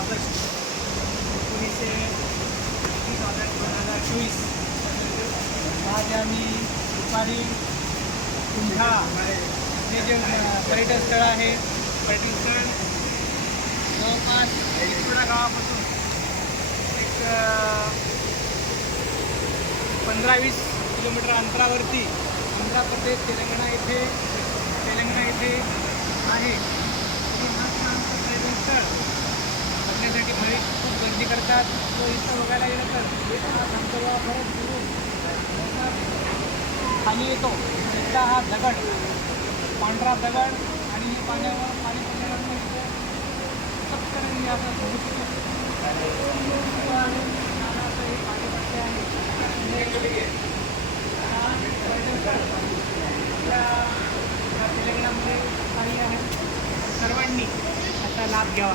August एकोणीसशे एकवीस August दोन हजार चोवीस आज आम्ही दुपारी कुंभा हे जे पर्यटन स्थळ आहे पर्यटन स्थळ जवळपास इटोडा गावापासून एक पंधरा वीस किलोमीटर अंतरावरती आंध्र प्रदेश तेलंगणा येथे तेलंगणा येथे आहे आणि हा छानसा पर्यटन स्थळ बघण्यासाठी भाविक खूप येतात तो इथं बघायला गेलं तर धबधबा परत फिरून खाली येतो एकदा हा दगड पांढरा दगड आणि पाण्यावर पाणी पडल्यानंतर इथे सत्करांनी असा असं हे पाणी पडते आहे तेलंगणामध्ये काही आहे सर्वांनी आता लाभ घ्यावा